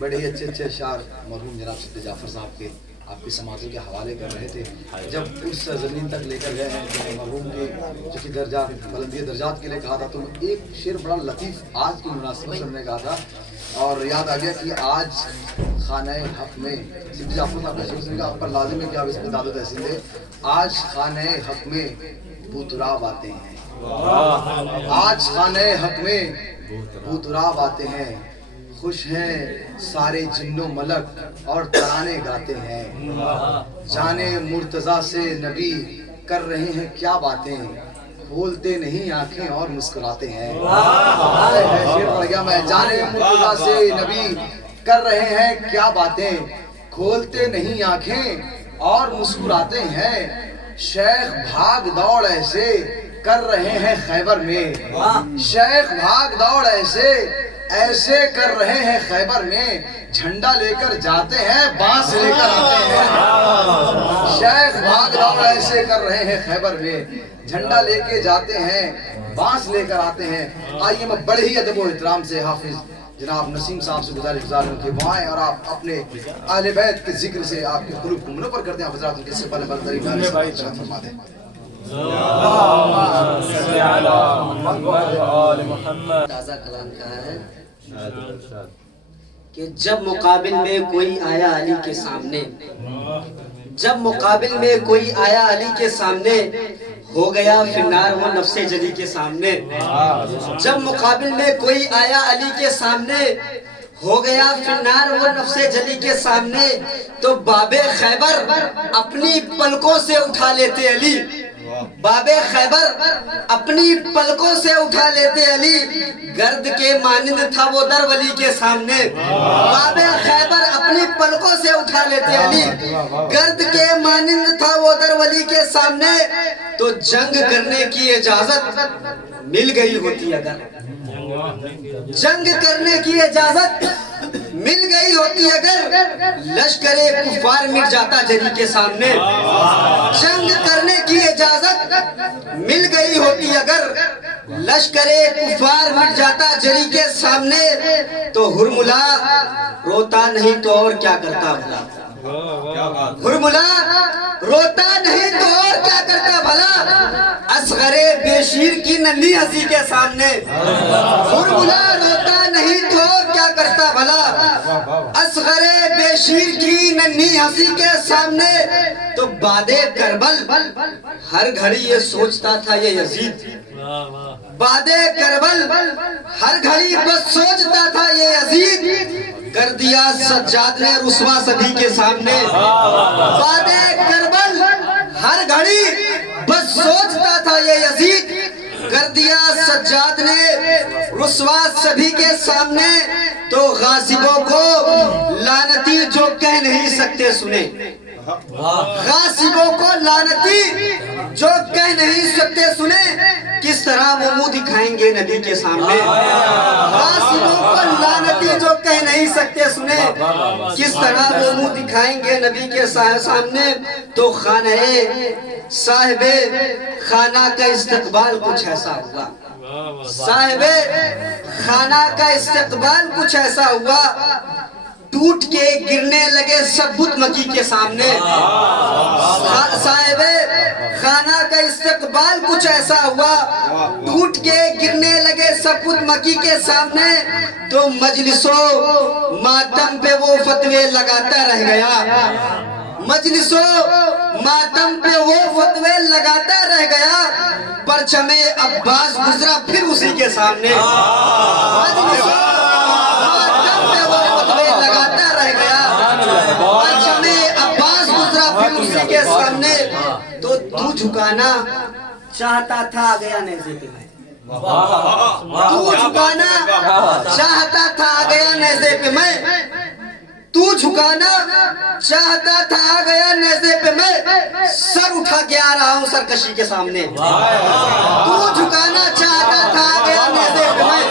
بڑے ہی اچھے اشعار مرحوم جناب سید جعفر صاحب کے آپ کی سماعتوں کے حوالے کر رہے تھے. جب اس زمین تک لے کر گئے ہیں کہ مرحوم کے چونکہ درجات بلندی درجات کے لیے کہا تھا, تو ایک شعر بڑا لطیف آج کی مناسبت سے ہم نے کہا تھا اور یاد آ گیا کہ آج خانہ حق میں سید جعفر صاحب نے شعر کہا, آپ پر لازم ہے کہ آپ اس پہ داد و تحسین دیں. آج خانہ حق میں بوتراب آتے ہیں, آج خانہ حق میں بوتراب آتے ہیں, خوش ہیں سارے جن و ملک اور ترانے گاتے ہیں. جانے مرتضیٰ سے نبی کر رہے ہیں کیا باتیں, کھولتے نہیں آنکھیں اور مسکراتے ہیں. شعر پڑھ گیا میں. جانے مرتضیٰ سے نبی کر رہے ہیں کیا باتیں, کھولتے نہیں آنکھیں اور مسکراتے ہیں. شیخ بھاگ دوڑ ایسے کر رہے ہیں خیبر میں, شیخ بھاگ دوڑ ایسے کر رہے ہیں خیبر میں. جھنڈا لے کر جاتے ہیں بانس لے کر آتے ہیں. شیخ بھاگ دوڑ ایسے کر رہے ہیں خیبر میں, جھنڈا لے کے جاتے ہیں بانس لے کر آتے ہیں. آئیے میں بڑے ہی ادب و احترام سے حافظ جناب نسیم صاحب سے گزارش گزار ہوں کہ وہ آئیں اور آپ اپنے اہل بیت کے ذکر سے آپ کے قلوب کو منور کر دیں. آپ حضرات ان کے سے بلند ترین فرما دیں. تازہ کلام کہا ہے کہ جب مقابل میں کوئی آیا علی کے سامنے, جب مقابل میں کوئی آیا علی کے سامنے, ہو گیا فنار وہ نفس جلی کے سامنے. جب مقابل میں کوئی آیا علی کے سامنے, ہو گیا فنار وہ نفس جلی کے سامنے, تو باب خیبر اپنی پلکوں سے اٹھا لیتے علی, باب خیبر اپنی پلکوں سے اٹھا لیتے علی. گرد کے مانند تھا وہ در ولی کے سامنے, باب خیبر اپنی پلکوں سے اٹھا لیتے علی. گرد کے مانند تھا وہ در ولی کے سامنے, تو جنگ کرنے کی اجازت مل گئی ہوتی اگر, جنگ کرنے کی اجازت مل گئی ہوتی اگر, لشکر کفار مٹ جاتا جلی کے سامنے. جنگ کرنے کی اجازت مل گئی ہوتی اگر, لشکر کفار مٹ جاتا جلی کے سامنے, تو ہرملا روتا نہیں تو اور کیا کرتا بھلا, ہرملا روتا نہیں تو اور کیا کرتا بھلا. اصغر بے شیر کی ننھی ہنسی کے سامنے, ہرملا روتا نہیں تو اور کیا کرتا بھلا. اصغر بے شیر کی ننھی ہنسی کے سامنے, تو باد کربل ہر گھڑی یہ سوچتا تھا یہ یزید, باد کربل ہر گھڑی بس سوچتا تھا یہ یزید. کر دیا سجاد نے رسوا سبھی کے سامنے, باد کربل ہر گھڑی بس سوچتا تھا یہ یزید. کر دیا سجاد نے رسوا سبھی کے سامنے, تو غاصبوں کو لعنتی جو کہہ نہیں سکتے سنے, غاصبوں کو لعنتی جو کہہ نہیں سکتے سنے. کس طرح وہ منہ دکھائیں گے نبی کے سامنے, غاصبوں کو لعنتی جو کہہ نہیں سکتے سنے, کس طرح وہ منہ دکھائیں گے نبی کے سامنے. تو خانہ صاحب خانہ کا استقبال کچھ ایسا ہوا, صاحب خانہ کا استقبال کچھ ایسا ہوا, ٹوٹ کے گرنے لگے سب بت مکی کے سامنے. صاحب خانہ کا استقبال کچھ ایسا ہوا, ٹوٹ کے گرنے لگے سب بت مکی کے سامنے. تو مجلس و ماتم پہ وہ فتوے لگاتا رہ گیا, مجلس و ماتم پہ وہ فتوے لگاتا رہ گیا. پرچم عباس گزرا پھر اسی کے سامنے, مجلس و ماتم پہ وہ فتوے لگاتا رہ گیا. پرچم عباس گزرا پھر اسی کے سامنے. تو جھکانا چاہتا تھا آ گیا نیزے پہ میں, تو جھکانا چاہتا تھا آ گیا نیزے پہ میں, تو جھکانا چاہتا تھا آ گیا نیزے پہ میں. سر اٹھا کے آ رہا ہوں سرکشی کے سامنے, تو جھکانا چاہتا تھا آ گیا نیزے پہ میں,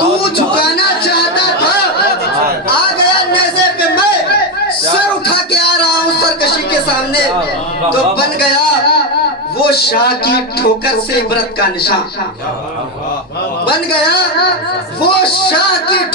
تو جھکانا چاہتا تھا آ گیا نیزے پہ میں. سر اٹھا کے آ رہا ہوں سرکشی کے سامنے. تو بن گیا وہ شاہ کی ٹھوکر سے عبرت کا نشان, بن گیا وہ شاہ کی